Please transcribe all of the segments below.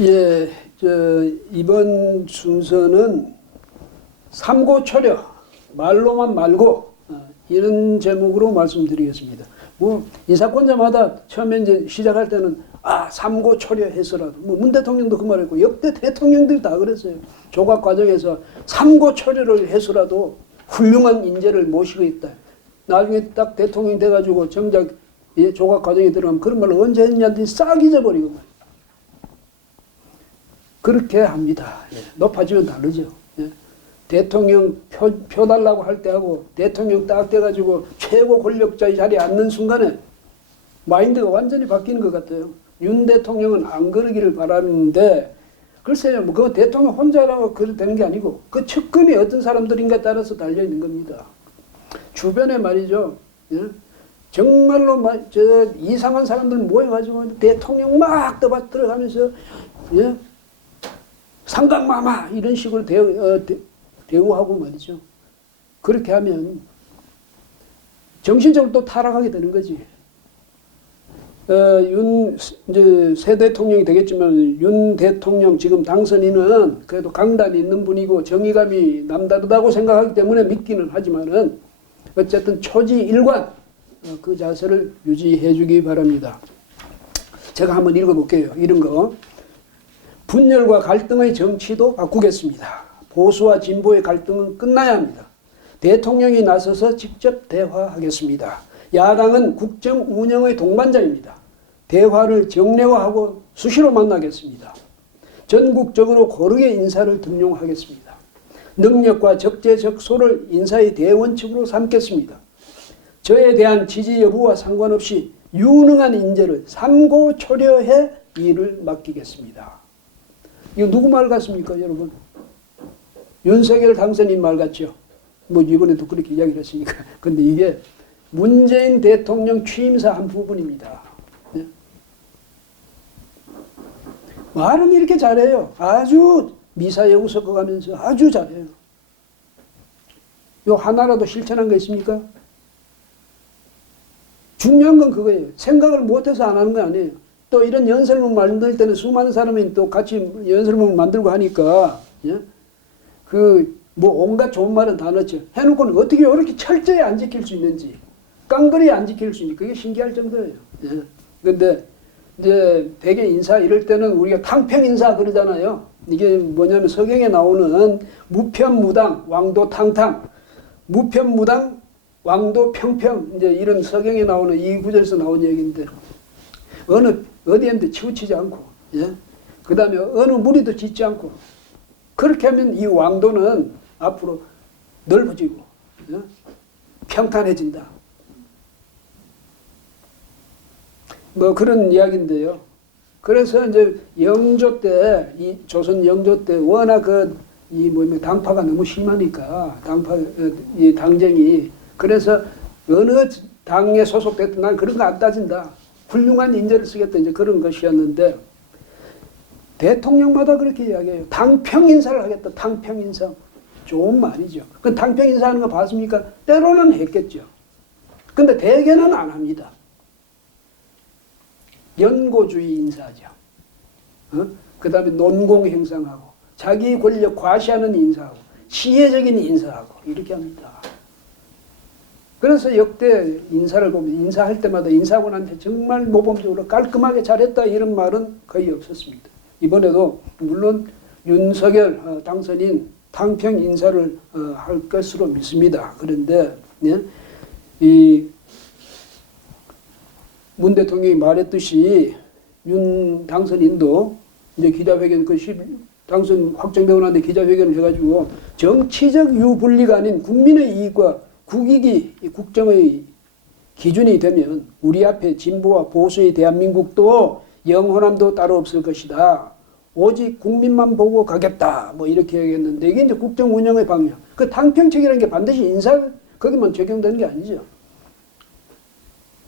예, 이번 순서는 삼고초려, 말로만 말고, 이런 제목으로 말씀드리겠습니다. 뭐, 인사권자마다 처음에 이제 시작할 때는, 삼고초려 해서라도, 문 대통령도 그 말했고, 역대 대통령들이 다 그랬어요. 조각 과정에서 삼고초려를 해서라도 훌륭한 인재를 모시고 있다. 나중에 딱 대통령이 돼가지고 정작 조각 과정에 들어가면 그런 말을 언제 했냐더니 싹 잊어버리고 말이에요. 그렇게 합니다. 높아지면 다르죠. 대통령 표 달라고 할 때하고 대통령 딱 돼가지고 최고 권력자의 자리에 앉는 순간에 마인드가 완전히 바뀌는 것 같아요. 윤 대통령은 안 그러기를 바라는데 글쎄요, 뭐 그 대통령 혼자라고 그래도 되는 게 아니고 그 측근이 어떤 사람들인가에 따라서 달려 있는 겁니다. 주변에 말이죠. 정말로 이상한 사람들 모여가지고 대통령 막 떠받 들어가면서 상강마마 이런 식으로 대우하고 말이죠. 그렇게 하면 정신적으로 또 타락하게 되는 거지. 이제 새 대통령이 되겠지만 윤 대통령 지금 당선인은 그래도 강단이 있는 분이고 정의감이 남다르다고 생각하기 때문에 믿기는 하지만은 어쨌든 초지일관 그 자세를 유지해 주기 바랍니다. 제가 한번 읽어볼게요. 이런 거. 분열과 갈등의 정치도 바꾸겠습니다. 보수와 진보의 갈등은 끝나야 합니다. 대통령이 나서서 직접 대화하겠습니다. 야당은 국정 운영의 동반자입니다. 대화를 정례화하고 수시로 만나겠습니다. 전국적으로 고르게 인사를 등용하겠습니다. 능력과 적재적소를 인사의 대원칙으로 삼겠습니다. 저에 대한 지지 여부와 상관없이 유능한 인재를 삼고초려해 일을 맡기겠습니다. 이거 누구 말 같습니까, 여러분? 윤석열 당선인 말 같죠? 뭐 이번에도 그렇게 이야기를 했으니까. 근데 이게 문재인 대통령 취임사 한 부분입니다. 네? 말은 이렇게 잘해요. 아주 미사여구 섞어가면서 아주 잘해요. 요 하나라도 실천한 거 있습니까? 중요한 건 그거예요. 생각을 못해서 안 하는 거 아니에요. 또 이런 연설문 만들 때는 수많은 사람이 또 같이 연설문을 만들고 하니까, 뭐 온갖 좋은 말은 다 넣죠. 해놓고는 어떻게 이렇게 철저히 안 지킬 수 있는지, 깡그리 안 지킬 수 있는지, 그게 신기할 정도예요. 근데, 이제 대개 인사 이럴 때는 우리가 탕평인사 그러잖아요. 이게 뭐냐면 서경에 나오는 무편무당, 왕도탕탕, 무편무당, 왕도평평, 이제 이런 서경에 나오는 이 구절에서 나온 얘기인데, 어디에도 치우치지 않고, 그 다음에 어느 무리도 짓지 않고, 그렇게 하면 이 왕도는 앞으로 넓어지고, 평탄해진다. 뭐 그런 이야기인데요. 그래서 이제 영조 때, 이 조선 영조 때 워낙 당파가 너무 심하니까, 이 당쟁이. 그래서 어느 당에 소속됐든 난 그런 거 안 따진다. 훌륭한 인재를 쓰겠다. 이제 그런 것이었는데, 대통령마다 그렇게 이야기해요. 당평인사를 하겠다. 당평인사. 좋은 말이죠. 그 당평인사 하는 거 봤습니까? 때로는 했겠죠. 근데 대개는 안 합니다. 연고주의 인사죠. 그 다음에 논공행상하고, 자기 권력 과시하는 인사하고, 시혜적인 인사하고, 이렇게 합니다. 그래서 역대 인사를 보면 인사할 때마다 인사관한테 정말 모범적으로 깔끔하게 잘했다 이런 말은 거의 없었습니다. 이번에도 물론 윤석열 당선인 당평 인사를 할 것으로 믿습니다. 그런데 이 문 대통령이 말했듯이 윤 당선인도 이제 기자회견 당선 확정되고 나는데 기자회견을 해가지고 정치적 유불리가 아닌 국민의 이익과 국익이 국정의 기준이 되면 우리 앞에 진보와 보수의 대한민국도 영원함도 따로 없을 것이다. 오직 국민만 보고 가겠다. 뭐 이렇게 얘기했는데 이게 이제 국정 운영의 방향. 그 당평책이라는 게 반드시 인사 거기만 적용되는 게 아니죠.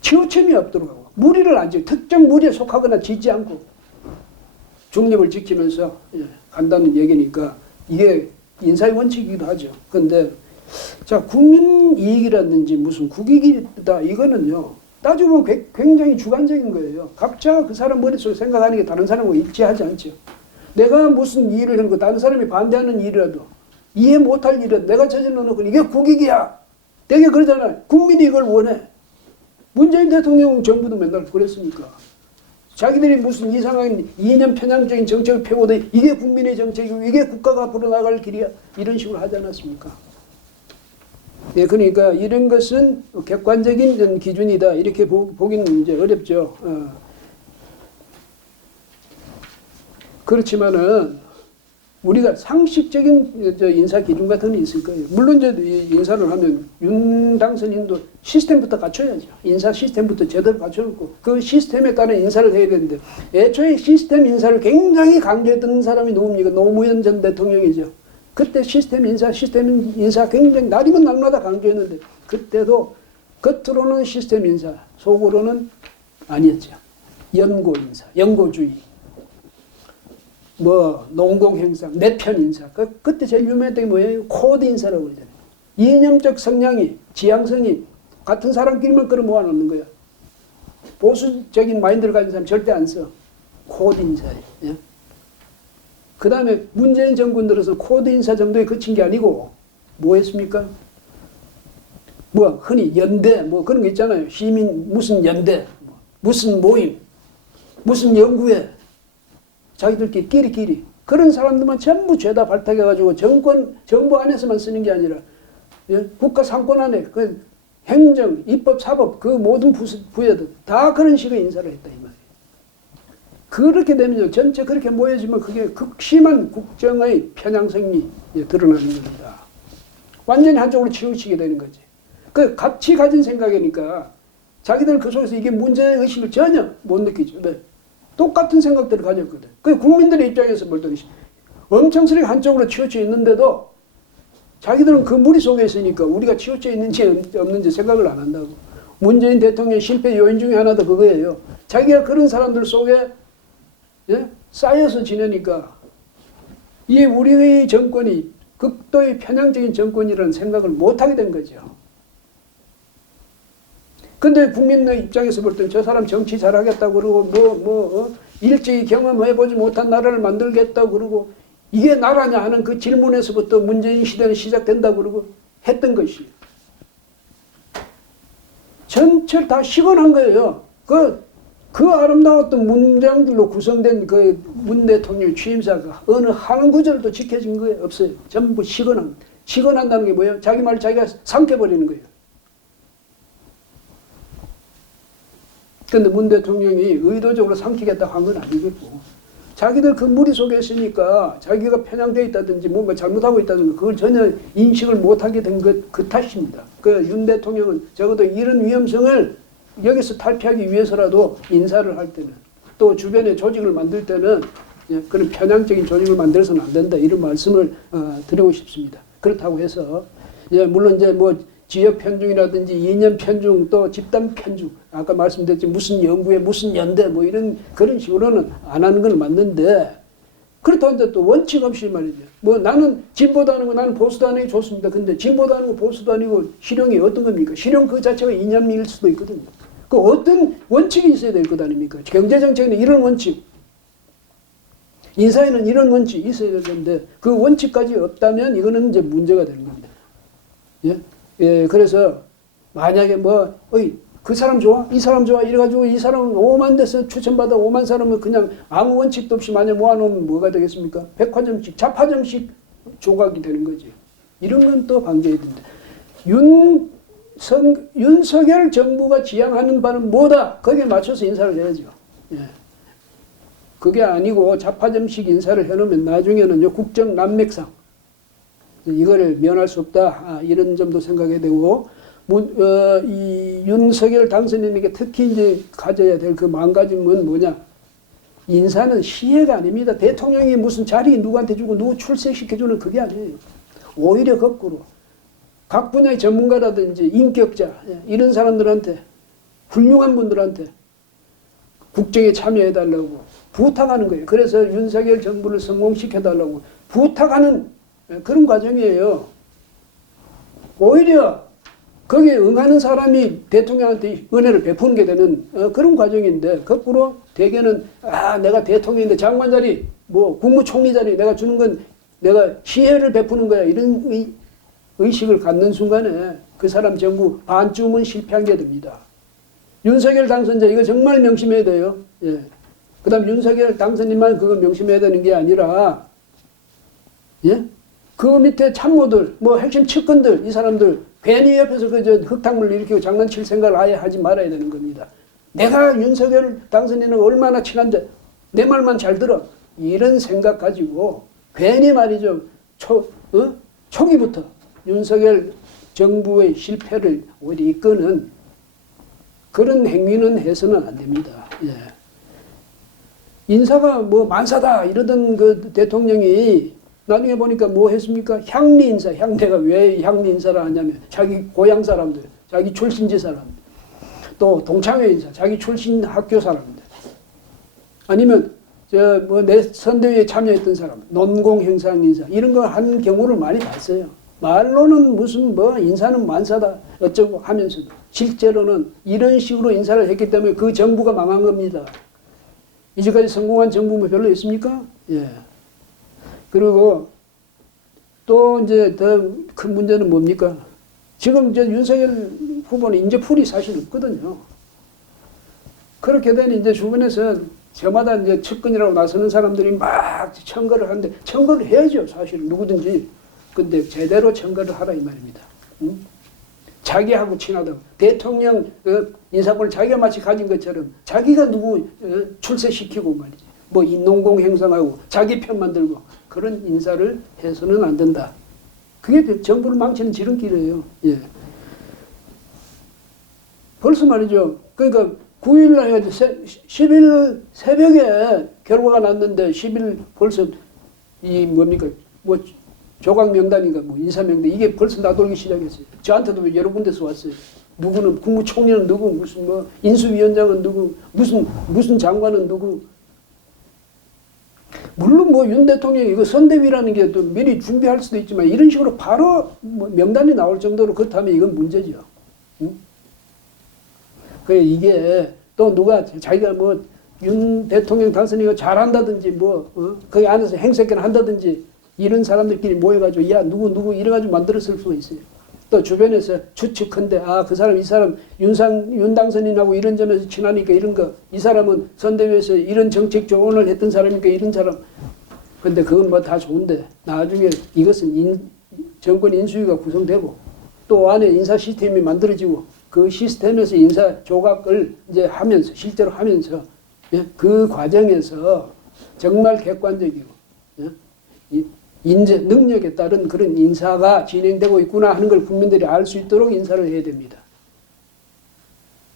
치우침이 없도록 하고 무리를 안 지고 특정 무리에 속하거나 짓지 않고 중립을 지키면서 간다는 얘기니까 이게 인사의 원칙이기도 하죠. 그런데 자, 국민 이익이라든지 무슨 국익이다 이거는요 따지고 보면 굉장히 주관적인 거예요. 각자 그 사람 머릿속에 생각하는 게 다른 사람하고 일치하지 않죠. 내가 무슨 일을 하는 거 다른 사람이 반대하는 일이라도 이해 못할 일은 내가 저질러 놓고 이게 국익이야. 되게 그러잖아요. 국민이 이걸 원해. 문재인 대통령 정부도 맨날 그랬으니까. 자기들이 무슨 이상한 이념 편향적인 정책을 펴고도 이게 국민의 정책이고 이게 국가가 앞으로 나갈 길이야. 이런 식으로 하지 않았습니까? 예, 그러니까 이런 것은 객관적인 기준이다. 이렇게 보기는 이제 어렵죠. 그렇지만은 우리가 상식적인 인사 기준 같은 게 있을 거예요. 물론 이제 인사를 하면 윤 당선인도 시스템부터 갖춰야죠. 인사 시스템부터 제대로 갖춰놓고 그 시스템에 따른 인사를 해야 되는데 애초에 시스템 인사를 굉장히 강조했던 사람이 누굽니까? 노무현 전 대통령이죠. 그때 시스템 인사 굉장히 날이면 날마다 강조했는데 그때도 겉으로는 시스템 인사, 속으로는 아니었죠. 연고 인사, 연고주의. 농공행상, 내편 인사. 그때 제일 유명했던 게 뭐예요? 코드 인사라고 그러잖아요. 이념적 성향이, 지향성이 같은 사람끼리만 끌어모아 놓는 거야. 보수적인 마인드를 가진 사람 절대 안 써. 코드 인사예요. 예? 그 다음에 문재인 정권 들어서 코드 인사 정도에 그친 게 아니고 뭐 했습니까? 흔히 연대, 그런 거 있잖아요. 시민 무슨 연대, 무슨 모임, 무슨 연구회. 자기들끼리 그런 사람들만 전부 죄다 발탁해가지고 정부 안에서만 쓰는 게 아니라 국가 상권 안에 그 행정, 입법, 사법 그 모든 부여들 다 그런 식의 인사를 했다 이 말이에요. 그렇게 되면요 전체 그렇게 모여지면 그게 극심한 국정의 편향성이 드러나는 겁니다. 완전히 한쪽으로 치우치게 되는 거지. 그 같이 가진 생각이니까 자기들 그 속에서 이게 문제의식을 전혀 못 느끼죠. 네. 똑같은 생각들을 가졌거든. 그 국민들의 입장에서 볼 때 엄청스럽게 한쪽으로 치우쳐 있는데도 자기들은 그 무리 속에 있으니까 우리가 치우쳐 있는지 없는지 생각을 안 한다고. 문재인 대통령 실패 요인 중에 하나도 그거예요. 자기가 그런 사람들 속에 쌓여서 지내니까 이 우리의 정권이 극도의 편향적인 정권이라는 생각을 못하게 된 거죠. 근데 국민의 입장에서 볼 때는 저 사람 정치 잘하겠다고 그러고 일찍이 경험해보지 못한 나라를 만들겠다고 그러고 이게 나라냐 하는 그 질문에서부터 문재인 시대는 시작된다고 그러고 했던 것이 전체를 다 시건한 거예요. 그 아름다웠던 문장들로 구성된 그 문 대통령 취임사가 어느 한 구절도 지켜진 거 없어요. 전부 시건한다는 게 뭐예요? 자기 말 자기가 삼켜버리는 거예요. 그런데 문 대통령이 의도적으로 삼키겠다고 한 건 아니겠고 자기들 그 무리 속에 있으니까 자기가 편향되어 있다든지 뭔가 잘못하고 있다든지 그걸 전혀 인식을 못하게 된 것 그 탓입니다. 그 윤 대통령은 적어도 이런 위험성을 여기서 탈피하기 위해서라도 인사를 할 때는 또 주변에 조직을 만들 때는 그런 편향적인 조직을 만들어서는 안 된다 이런 말씀을 드리고 싶습니다. 그렇다고 해서 물론 이제 지역 편중이라든지 이념 편중 또 집단 편중 아까 말씀드렸지 무슨 연구회 무슨 연대 이런 그런 식으로는 안 하는 건 맞는데 그렇다고 하는데 또 원칙 없이 말이죠. 나는 진보도 아니고 나는 보수도 아니고 좋습니다. 근데 진보도 아니고 보수도 아니고 실용이 어떤 겁니까? 실용 그 자체가 이념일 수도 있거든요. 그 어떤 원칙이 있어야 될 것 아닙니까? 경제정책에는 이런 원칙 인사에는 이런 원칙이 있어야 되는데 그 원칙까지 없다면 이거는 이제 문제가 되는 겁니다. 예, 그래서 만약에 그 사람 좋아? 이 사람 좋아? 이래가지고 이 사람은 5만 대서 추천받아 5만 사람은 그냥 아무 원칙도 없이 만약 모아놓으면 뭐가 되겠습니까? 백화점식, 잡화점식 조각이 되는 거지. 이런 건 또 방지해야 된다. 윤석열 정부가 지향하는 바는 뭐다? 거기에 맞춰서 인사를 해야죠. 예. 그게 아니고 잡화점식 인사를 해놓으면 나중에는 국정 난맥상 이거를 면할 수 없다. 이런 점도 생각해야 되고 이 윤석열 당선인에게 특히 이제 가져야 될 그 망가짐은 뭐냐? 인사는 시혜가 아닙니다. 대통령이 무슨 자리 누구한테 주고 누구 출세시켜주는 그게 아니에요. 오히려 거꾸로 각 분야의 전문가라든지 인격자 이런 사람들한테 훌륭한 분들한테 국정에 참여해달라고 부탁하는 거예요. 그래서 윤석열 정부를 성공시켜달라고 부탁하는 그런 과정이에요. 오히려 거기에 응하는 사람이 대통령한테 은혜를 베푸는 게 되는 그런 과정인데 거꾸로 대개는 내가 대통령인데 장관 자리 뭐 국무총리 자리에 내가 주는 건 내가 시혜를 베푸는 거야. 이런 의식을 갖는 순간에 그 사람 전부 반쯤은 실패한 게 됩니다. 윤석열 당선자 이거 정말 명심해야 돼요. 예. 그 다음 윤석열 당선인만 그거 명심해야 되는 게 아니라 예? 그 밑에 참모들 뭐 핵심 측근들 이 사람들 괜히 옆에서 그 흙탕물 일으키고 장난칠 생각을 아예 하지 말아야 되는 겁니다. 내가 윤석열 당선인은 얼마나 친한데 내 말만 잘 들어. 이런 생각 가지고 괜히 말이죠. 초기부터 윤석열 정부의 실패를 오히려 이끄는 그런 행위는 해서는 안 됩니다. 예. 인사가 뭐 만사다 이러던 그 대통령이 나중에 보니까 뭐 했습니까? 향리 인사. 내가 왜 향리 인사를 하냐면 자기 고향 사람들, 자기 출신지 사람들, 또 동창회 인사, 자기 출신 학교 사람들, 아니면 내 선대위에 참여했던 사람, 논공 행상 인사 이런 거 한 경우를 많이 봤어요. 말로는 무슨 뭐 인사는 만사다 어쩌고 하면서도 실제로는 이런 식으로 인사를 했기 때문에 그 정부가 망한 겁니다. 이제까지 성공한 정부 뭐 별로 있습니까? 예. 그리고 또 이제 더 큰 문제는 뭡니까? 지금 이제 윤석열 후보는 이제 풀이 사실 없거든요. 그렇게 되니 이제 주변에서 저마다 이제 측근이라고 나서는 사람들이 막 청거를 하는데 청거를 해야죠. 사실 누구든지. 근데 제대로 청거를 하라 이 말입니다. 응? 자기하고 친하다고. 대통령 인사권을 자기가 마치 가진 것처럼 자기가 누구 출세시키고 말이지. 뭐 인농공 행성하고 자기 편만 들고 그런 인사를 해서는 안 된다. 그게 정부를 망치는 지름길이에요. 예. 벌써 말이죠. 그러니까 9일날 해가지고 10일 새벽에 결과가 났는데 10일 벌써 이 뭡니까? 뭐 조각 명단인가 뭐 인사 명단 이게 벌써 나돌기 시작했어요. 저한테도 여러 군데서 왔어요. 누구는 국무총리는 누구 무슨 뭐 인수위원장은 누구 무슨 장관은 누구. 물론 뭐 윤 대통령이 이거 선대위라는 게 또 미리 준비할 수도 있지만 이런 식으로 바로 뭐 명단이 나올 정도로 그렇다면 이건 문제죠. 응? 그래 이게 또 누가 자기가 뭐 윤 대통령 당선이가 잘한다든지 뭐 거기 안에서 행색을 한다든지 이런 사람들끼리 모여가지고 야 누구 이래가지고 만들었을 수가 있어요. 또 주변에서 추측한데 그 사람 이 사람 윤 당선인하고 이런 점에서 친하니까 이런 거 이 사람은 선대위에서 이런 정책 조언을 했던 사람이니까 이런 사람. 근데 그건 뭐 다 좋은데 나중에 이것은 정권 인수위가 구성되고 또 안에 인사 시스템이 만들어지고 그 시스템에서 인사 조각을 이제 하면서 실제로 하면서 예? 그 과정에서 정말 객관적이고 예? 인재 능력에 따른 그런 인사가 진행되고 있구나 하는 걸 국민들이 알 수 있도록 인사를 해야 됩니다.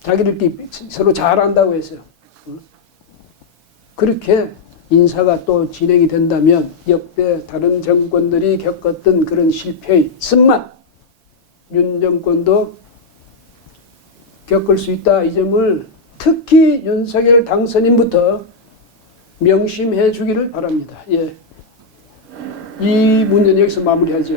자기들끼리 서로 잘한다고 해서 그렇게 인사가 또 진행이 된다면 역대 다른 정권들이 겪었던 그런 실패의 쓴맛 윤 정권도 겪을 수 있다. 이 점을 특히 윤석열 당선인부터 명심해 주기를 바랍니다. 예. 이 문제는 여기서 마무리하죠.